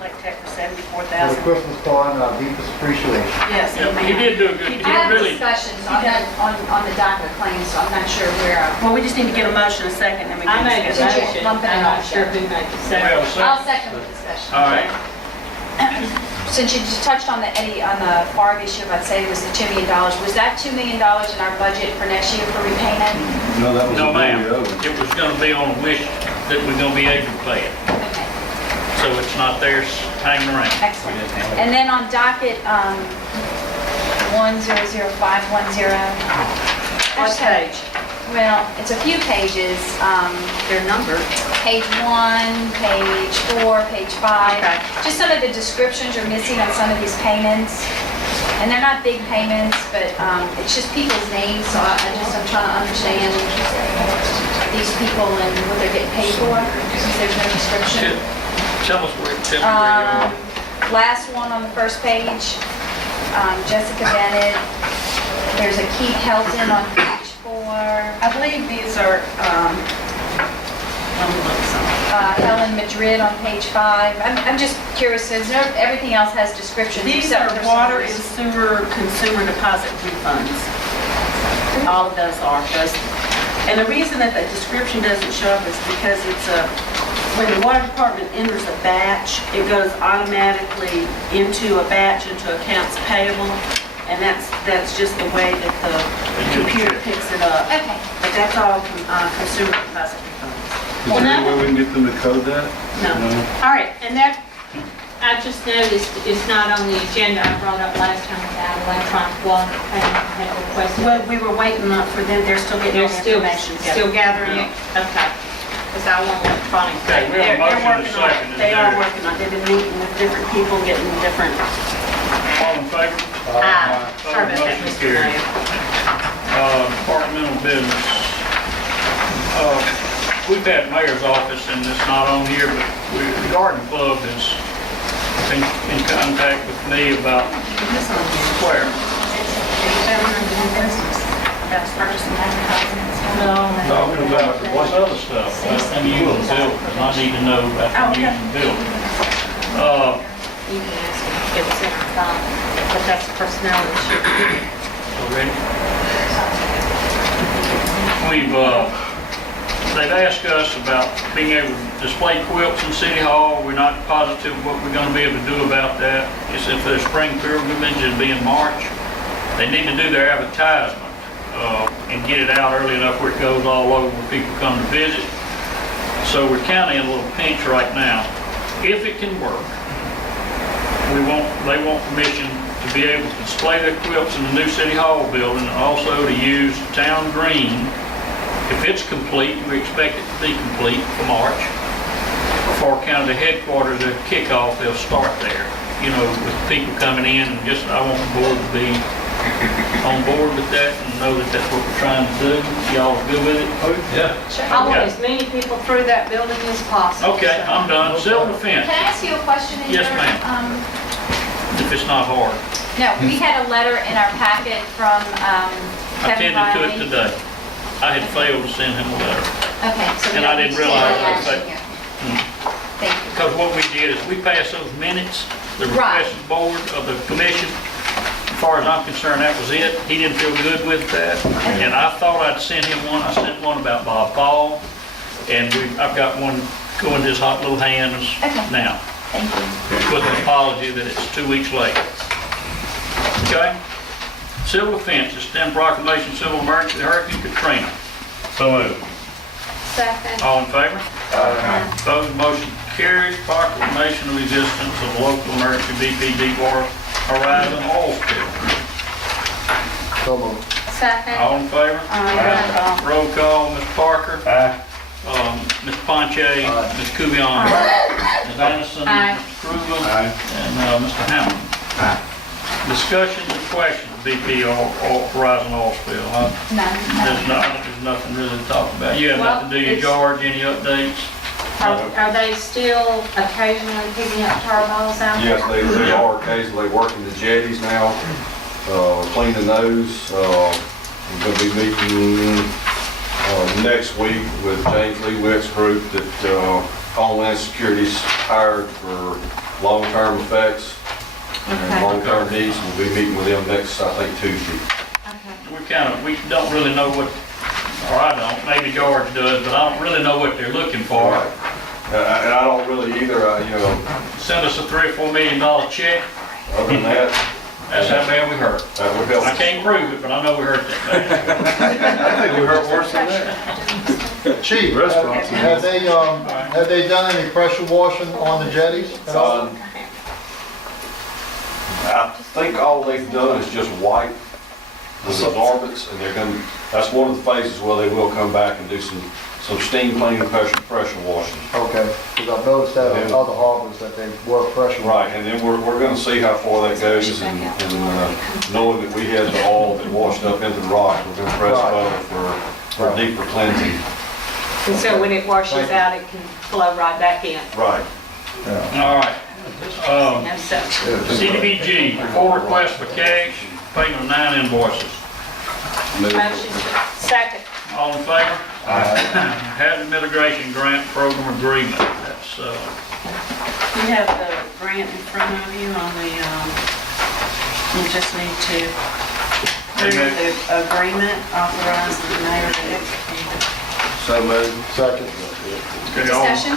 Lake Tech for For the $74,000. Christmas card and our deepest appreciation. Yes, Yeah, he did do a good, he I have really, discussions on that, on the docket of claims, so I'm not sure where, Well, we just need to get a motion a second, then we I can made a discuss. Discussion. motion, Lump it in I'm all not sure who made the we have a second. I'll second. second the discussion. All right. Since you just touched on the Eddie, on the FARG issue, I'd say it was the $2 million. Was that $2 million in our budget for next year for repayment? No, that was No, a ma'am. bill we owed. It was gonna be on a wish that we're gonna be able to pay it. Okay, So it's not there hanging around. excellent. And then on docket 100510. What page? Well, it's a few pages. They're numbered. Page 1, page 4, page 5. Okay. Just some of the descriptions are missing on some of these payments. And they're not big payments, but it's just people's names, so I'm trying to understand these people and what they're getting paid for, since there's no description. Tell us where, tell me where you are. Last one on the first page, Jessica Bennett. There's a Keith Helton on page 4. I believe these are, let me look some. Helen Madrid on page 5. I'm just curious, since everything else has descriptions. These are except for water and summaries. sewer consumer deposit refunds. All of those are. And the reason that the description doesn't show up is because it's when the water department enters a batch, it goes automatically into a batch, into accounts payable. And that's just the way that the computer picks it up. Okay. But that's all consumer deposit refunds. Is there any way we can get them to code that? No. All right, and that, I just noticed is not on the agenda. I brought up last time about electronic water payment. I had requested. Well, we were waiting up for them, they're still getting all They're the information together. still gathering it? Okay. Because I want electronic Okay, we payment. have a They're motion and a working on it. second. Is They are there- working on it. They've been meeting with different people, getting different. All in favor? Sorry about that, Motion Mr. carried. Mayor. Departmental business. We've had mayor's office, and it's not on here, but the garden club has been in contact with me about where. That's purchasing advertising. Talking about what other stuff, I'm using the building, because I need to know about Oh, them okay. using the building. You can ask them. It was in our file, but that's a personnel issue. Already? They've asked us about being able to display quilts in City Hall. We're not positive what we're gonna be able to do about that. It's if their spring pilgrimage, it'll be in March. They need to do their advertisement, and get it out early enough where it goes all over where people come to visit. So we're kind of in a little pinch right now. If it can work, they want permission to be able to display their quilts in the new City Hall building, and also to use town green. If it's complete, we expect it to be complete for March. Before kind of the headquarters, their kickoff, they'll start there, you know, with people coming in, and just, I want the board to be on board with that and know that that's what we're trying to do. Y'all are good with it? Yeah. I want as many people through that building as possible. Okay, so. I'm done. Civil defense, Can I ask you a question? in Yes, your, ma'am. if it's not hard. No, we had a letter in our packet from I Kevin tended to it Riley. today. I had failed to send him a letter. Okay, so we And I don't didn't need to take realize any that action they- here. Thank you. Because what we did is we passed those minutes, the Right. requested board of the commission. As far as I'm concerned, that was it. He didn't feel good with that. And I thought I'd send him one. I sent one about Bob Paul. And I've got one going to his hot little hands Okay. now Thank you. with an apology that it's 2 weeks late. Okay? Civil defense, extend proclamation civil emergency Hurricane Katrina. So moved. Second. All in favor? Opposed, motion carries. Proclamation of existence of local emergency BPD War Horizon oil spill. So moved. Second. All in favor? Roll call, Ms. Parker, Aye. Ms. Ponche, Ms. Kubion, Ms. Anderson, Aye. Mr. Krueger, Aye. and Mr. Hammond. Discussions and questions, BP or Horizon oil spill, huh? There's nothing really to talk about. You have Well, nothing to do, you it's- George, any updates? Are they still occasionally picking up tar balls out there? Yes, they are occasionally working the jetties now, cleaning those. We're going to be meeting next week with James Lee Wick's group that Homeland Security's hired for long-term effects and Okay. long-term needs. We'll be meeting with them next, I think, Tuesday. We don't really know what, or I don't, maybe George does, but I don't really know what they're looking for. And I don't really either, you know, Send us a $3 or $4 million check, other than that, that's how bad we hurt. that would help. I can't prove it, but I know we hurt that bad. I think we hurt worse than that. Chief, Restaurants. have they done any pressure washing on the jetties at all? I think all they've done is just wipe the absorbents, and they're gonna, that's one of the phases where they will come back and do some steam cleaning, pressure washing. Okay, because I've noticed that in other harbors that they work pressure. Right, and then we're gonna see how far that goes, and knowing that we had the oil that washed up into the rock, we're gonna press well for deeper cleansing. And so when it washes out, it can flow right back in. Right. All right. And so, CDBG, 4 requests for cash, payment of 9 invoices. motion second. All in favor? Hazard mitigation grant program agreement, that's, You have the grant in front of you on the, you just need to approve the agreement, authorizing the mayor to execute. So moved. Second. okay, all- Discussion?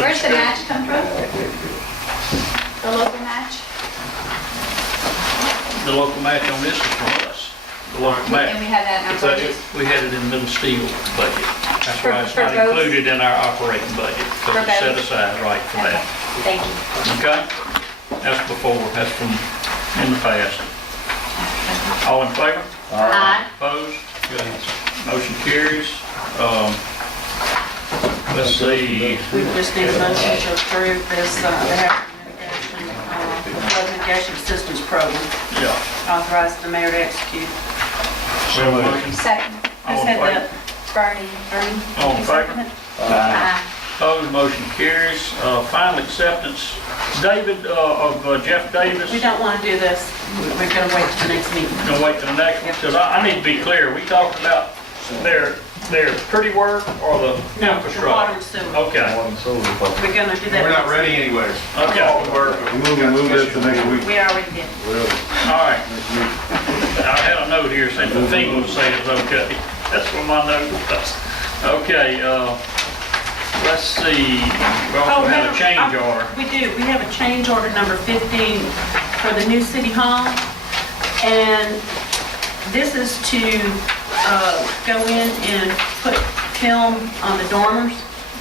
Where's the match come from? The local match? the local match on this is from us. The local And match. we had that in our budget. We had it in the middle steel budget. That's why it's For not both? included in our operating budget, For because it's set both? aside right for Okay, that. thank you. Okay? That's before, that's from in the past. All in favor? Aye. Opposed? Good. Motion carries. Let's see, We just need a motion to approve this, the hazard mitigation, flood mitigation assistance program, yeah. authorizing the mayor to execute. We have a motion. Second, All Who in said favor? that? Bernie. Bernie? All in You favor? second it? Aye. Opposed, motion carries. Final acceptance, David, of Jeff Davis. We don't want to do this. We're going to wait till the next meeting. Gonna wait till the next one, because I need to be clear. We talked about their pretty work or the The water infrastructure. and sewer. Okay, We're going to do that. We're not ready anyways. okay, all Move this to next week. We already did. right. I had a note here saying the FEMA was saying it's okay. That's what my note was. Okay, let's see, we also had a change order. We do. We have a change order number 15 for the new city hall. And this is to go in and put film on the dormers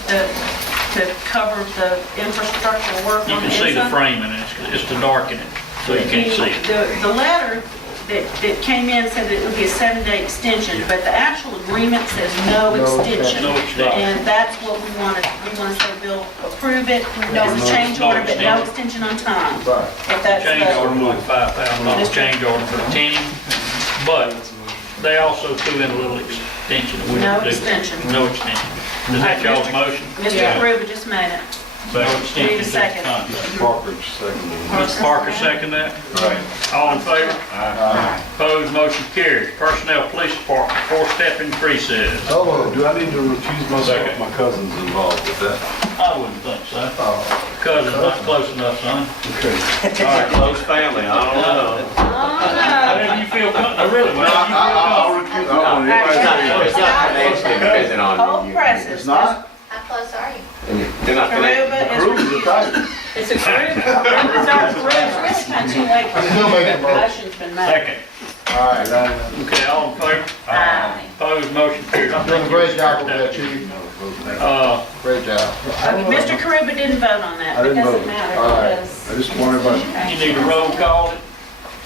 to cover the infrastructural work You on the can see the inside. framing, it's to darken it, so you can't see it. The letter that came in said that it would be a 7-day extension, but the actual agreement says no extension. No extension. And that's what we wanted. We want to say, Bill, approve it, no change No order, but no extension. extension on time. Right. If that's Change order, the, like $5,000 change order for the team, but they also threw in a little extension. that we No didn't do. extension. No extension. Is that y'all's motion? Mr. Karuba just made it. No extension. Need a second. Partridge, second. Mr. Parker, second that? Right. All in favor? Opposed, motion carries. Personnel Police Department, 4-step increases. So moved. Do I need to recuse myself? My cousin's involved with that. I wouldn't think so. Cousin's not close enough, son. Okay. All right. Close family, I don't know. Whatever you feel comfortable, really, whatever you feel I'll comfortable. recuse, I don't want It's not anybody to financially dependent on Hold you. presses. It's not? How close are you? They're not connected. Karuba Cruise is is tight. It's a group. It's really not too late. I'm still making a motion. Motion's been made. Second. All right, Okay, all in favor? Aye. Opposed, motion carries. I doing a think great you job started over there, that. Chief. Great job. Okay, Mr. Karuba didn't vote on that. I didn't It doesn't vote. matter All right. because, I just want everybody. You need a roll call?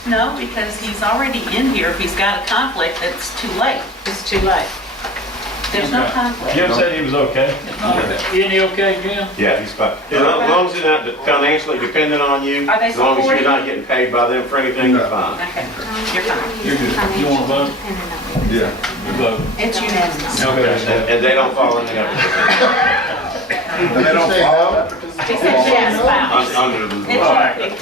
no, because he's already in here. If he's got a conflict, it's too late. It's too late. There's no Okay. conflict. Jim said he was okay. Isn't he okay, Jim? Yeah, he's fine. As long as they're not financially dependent on you, Are they as long as you're supporting? not getting paid by them for anything, you're fine. Okay, you're fine. You're good. You want to vote? Yeah. You vote. It's unanimous. Okay. And they don't fall into that And they don't Say follow no? that. Except yes, spouse. under the It's law. okay.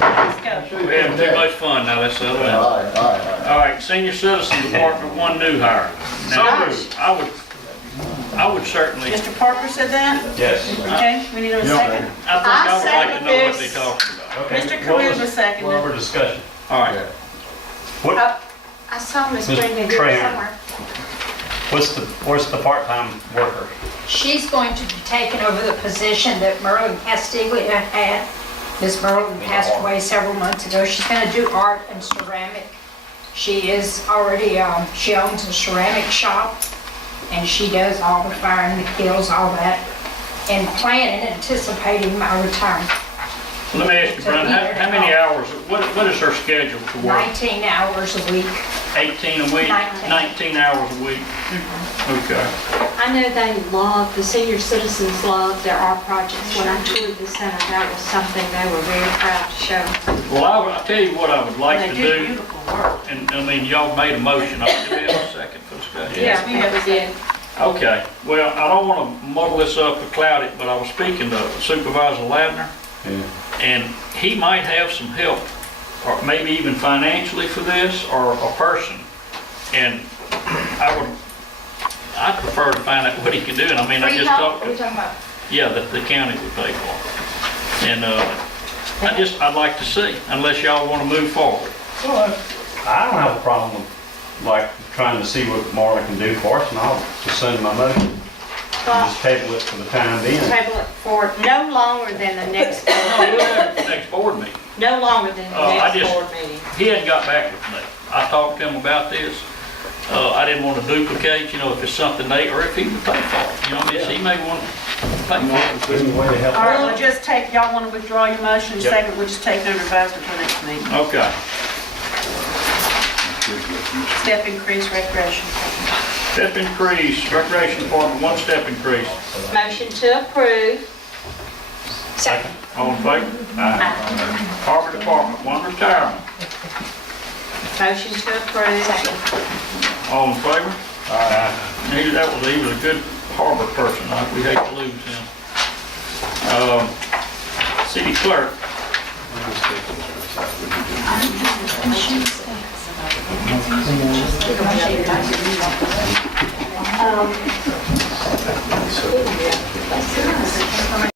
Let's go. We're having too much fun now, let's settle All down. right, all right. All right, Senior Citizen Department, 1 new hire. Now, Gosh. I would I would certainly, I think Mr. Parker said that? Yes. Okay, we need a second. I would like to know what they this. talking about. Okay. Mr. what was- Karuba seconded. What was discussion? All right, What, I saw Miss Ms. Brenda here Trahan. somewhere. what's the part-time worker? She's going to be taking over the position that Merlin Castiglia had. Miss Merlin passed away several months ago. She's going to do art and ceramic. She is already, she owns a ceramic shop, and she does all the firing, the kills, all that, and planning, anticipating my retirement. let me ask you, Brenda, how many hours, what is her schedule to work? 19 hours a week. 18 a week? 19 hours a week? Okay. I know they love, the senior citizens love their art projects. When I toured the center, that was something they were very proud to show. Well, I'll tell you what I would like to They do do, beautiful work. and, I mean, y'all made a motion, I'll give it a second for discussion. Yes, we have a did. Okay, well, I don't want to muddle this up or cloud it, but I was speaking to Supervisor Ladner, and he might have some help, or maybe even financially for this, or a person. And I'd prefer to find out what he can do, and I mean, I Free just help, talked what are you to, talking about? yeah, that the county would pay for. And, I'd like to see, unless y'all want to move forward. Well, I don't have a problem with, like, trying to see what Marla can do for us, and I'll just send my motion. Just table it for the time being. Table it for no longer than the next, No, we'll have the next board meeting. no longer than the I next just- board meeting. He hadn't got back with me. I talked to him about this. I didn't want to duplicate, if it's something or if he would pay for it. You know, what I mean? He may want to pay for it. Any way to help All right, her? we'll just take, y'all want to withdraw your motion, Yep. second, we'll just take it under advisement for next meeting. Okay. Step increase recreation. Step increase, recreation department, 1 step increase. Motion to approve. Second. All in favor? Harbor department, 1 retirement. Motion to approve. Second. All in favor? He was a good harbor person. We hate to lose him. City clerk,